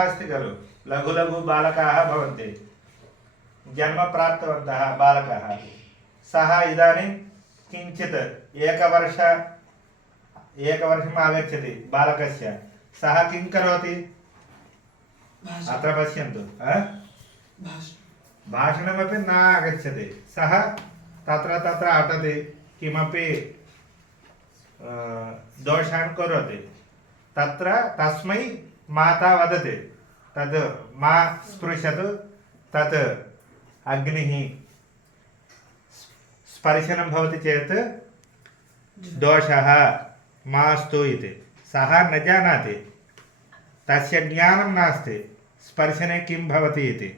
अस्ति खलु लघु लघु बालकाः भवन्ति जन्म प्राप्तवन्तः बालकाः सः इदानीं किञ्चित् एकवर्षम् आगच्छति बालकस्य सः किं करोति अत्र पश्यन्तु भाषणमपि न आगच्छति सः तत्र अटति किमपि दोषान् करोति तत्र तस्मै माता वदति तद् मा स्पृशतु तत् अग्निः स्पर्शनं भवति चेत् दोषः मास्तु इति सः न जानाति तस्य ज्ञानं नास्ति स्पर्शने किं भवति इति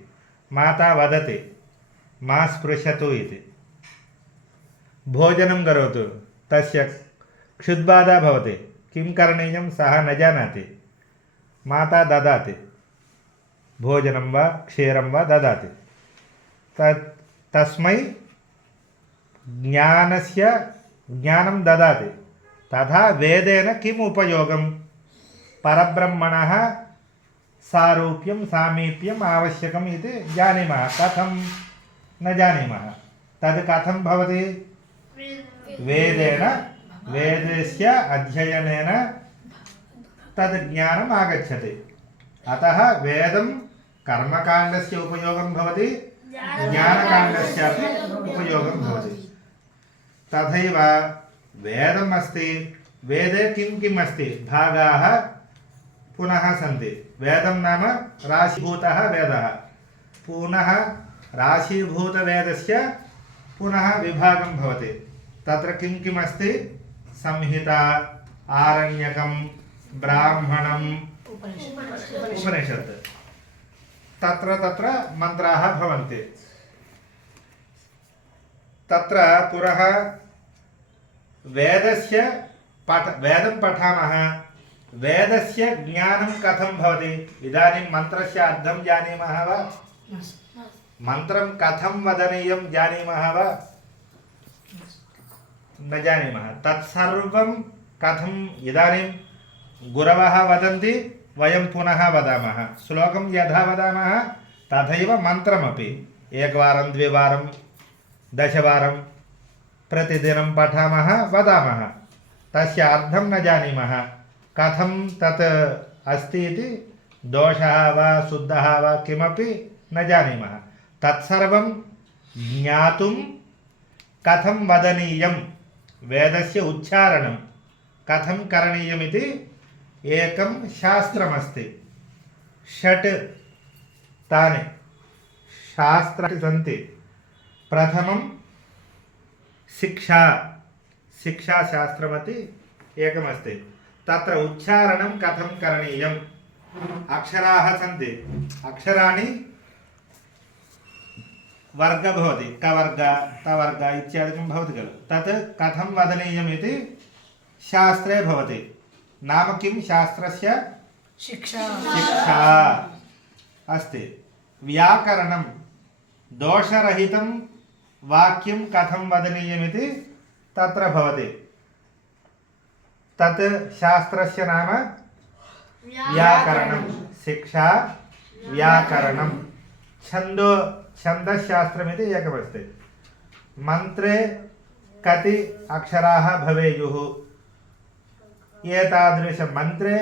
माता वदति मा स्पृशतु इति भोजनं करोतु तस्य क्षुद्बाधा भवति किं करणीयं सः न जानाति माता ददाति भोजनं वा क्षीरं वा ददाति तस्मै ज्ञानं ददाति तथा वेदेन किम् उपयोगं परब्रह्मणः सारूप्यं सामीप्यम् आवश्यकम् इति जानीमः कथं न जानीमः तद् कथं भवति वेदेन वेदस्य अध्ययनेन तद् ज्ञानम् आगच्छति अतः वेदं कर्मकाण्डस्य उपयोगं भवति ज्ञानकाण्डस्यापि उपयोगं भवति तथैव वेदम् अस्ति वेदे किं किम् अस्ति भागाः पुनः सन्ति वेदं नाम राशीभूतः वेदः पुनः राशीभूतवेदस्य पुनः विभागं भवति तत्र किं किम् अस्ति संहिता आरण्यकं ब्राह्मणम् उपनिषत् तत्र मन्त्राः भवन्ति तत्र पुनः वेदं पठामः वेदस्य ज्ञानं कथं भवति इदानीं मन्त्रस्य अर्थं जानीमः वा मन्त्रं कथं वदनीयं जानीमः वा न जानीमः तत्सर्वं कथम् इदानीं गुरवः वदन्ति वयं पुनः वदामः श्लोकं यथा वदामः तथैव मन्त्रमपि एकवारं द्विवारं 10 वारं प्रतिदिनं पठामः वदामः तस्य अर्थं न जानीमः कथं तत् अस्ति इति दोषः वा शुद्धः वा किमपि न जानीमः तत्सर्वं ज्ञातुं कथं वदनीयं वेदस्य उच्चारणं कथं करणीयमिति एकं शास्त्रमस्ति 6 तानि शास्त्राणि सन्ति प्रथमं शिक्षाशास्त्रमपि एकमस्ति तत्र उच्चारणं कथं करणीयम् अक्षराः सन्ति अक्षराणि वर्ग भवति कवर्ग तवर्ग इत्यादिकं भवति खलु तत् कथं वदनीयमिति शास्त्रे भवति नाम किं शास्त्रस्य शिक्षा अस्ति व्याकरणं दोषरहितं वाक्यं कथं वदनीयमिति तत्र भवति तत् शास्त्रस्य नाम व्याकरणं शिक्षा व्याकरणं छन्दशास्त्रमिति एकमस्ति मन्त्रे कति अक्षराः भवेयुः एतादृशं मन्त्रे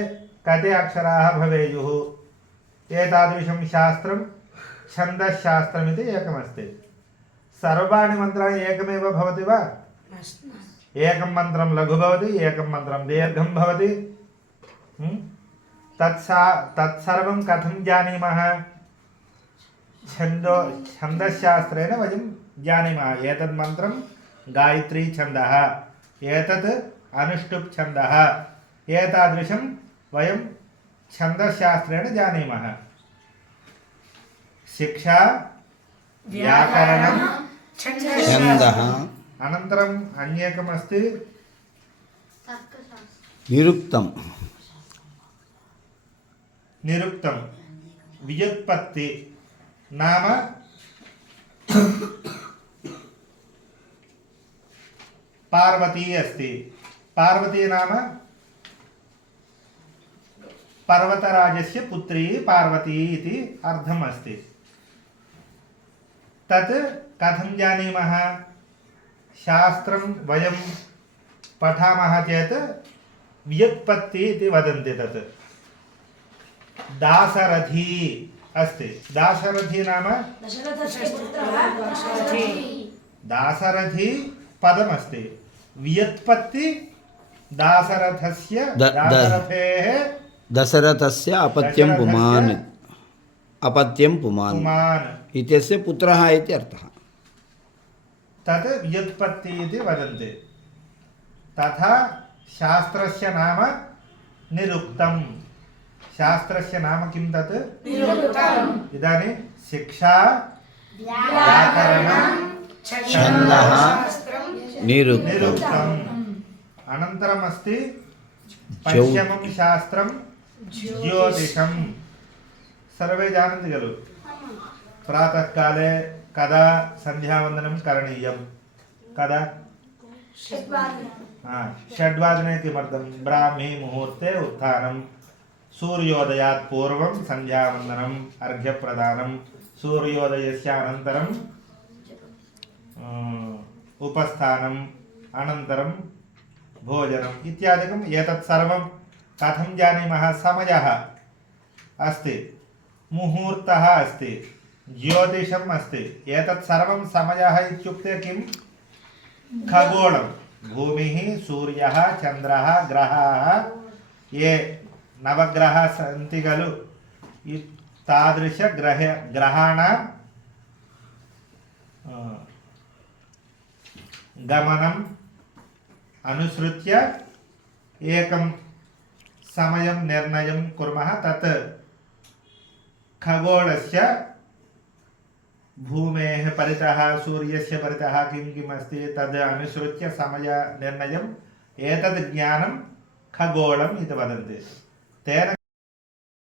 कति अक्षराः भवेयुः एतादृशं शास्त्रं छन्दशास्त्रमिति एकमस्ति सर्वाणि मन्त्राणि एकमेव भवति वा एकं मन्त्रं लघु भवति एकं मन्त्रं दीर्घं भवति तत्सर्वं कथं जानीमः छन्दशास्त्रेण वयं जानीमः एतद् मन्त्रं गायत्री छन्दः एतत् अनुष्टुप् छन्दः एतादृशं वयं छन्दशास्त्रेण जानीमः शिक्षा व्याकरणं छन्दः अनन्तरम् अन्येकमस्ति निरुक्तं व्युत्पत्ति नाम पार्वती अस्ति पार्वती नाम पर्वतराजस्य पुत्री पार्वती इति अर्थम् अस्ति। तत् कथं जानीमः? शास्त्रं वयं पठामः चेत् व्युत्पत्ति इति वदन्ति। तत् दाशरथी अस्ति। दाशरथी नाम दाशरथी पदमस्ति। व्युत्पत्ति दाशरथस्य दशरथस्य अपत्यं पुमान् इत्यस्य पुत्रः इति अर्थः। तत् व्युत्पत्ति इति वदन्ति। तथा शास्त्रस्य नाम निरुक्तं। शास्त्रस्य नाम किं तत्? निरुक्तम्। इदानीं शिक्षा, व्याकरणं, छन्दः, निरुक्तम्। अनन्तरम् अस्ति पञ्चमं शास्त्रं ज्योतिषं। सर्वे जानन्ति खलु? प्रातःकाले कदा सन्ध्यावन्दनं करणीयं? कदा? षड्वादने। किमर्थं? ब्राह्मी मुहूर्ते उत्थानं, सूर्योदयात् पूर्वं सन्ध्यावन्दनम्, अर्घ्यप्रदानं, सूर्योदयस्य अनन्तरं उपस्थानम्, अनन्तरं भोजनम् इत्यादिकम्। एतत् सर्वं कथं जानीमः? समयः अस्ति, मुहूर्तः अस्ति, ज्योतिषम् अस्ति। एतत् सर्वं समयः इत्युक्ते किं? खगोलं, भूमिः, सूर्यः, चन्द्रः, ग्रहाः, ये नवग्रहाः सन्ति खलु, तादृशग्रहाणां गमनम् अनुसृत्य एकं समयं निर्णयं कुर्मः। तत् खगोलस्य भूमेः परितः, सूर्यस्य परितः किं किम् अस्ति तद् अनुसृत्य समयनिर्णयम्। एतद् ज्ञानं खगोलम् इति वदन्ति। तेन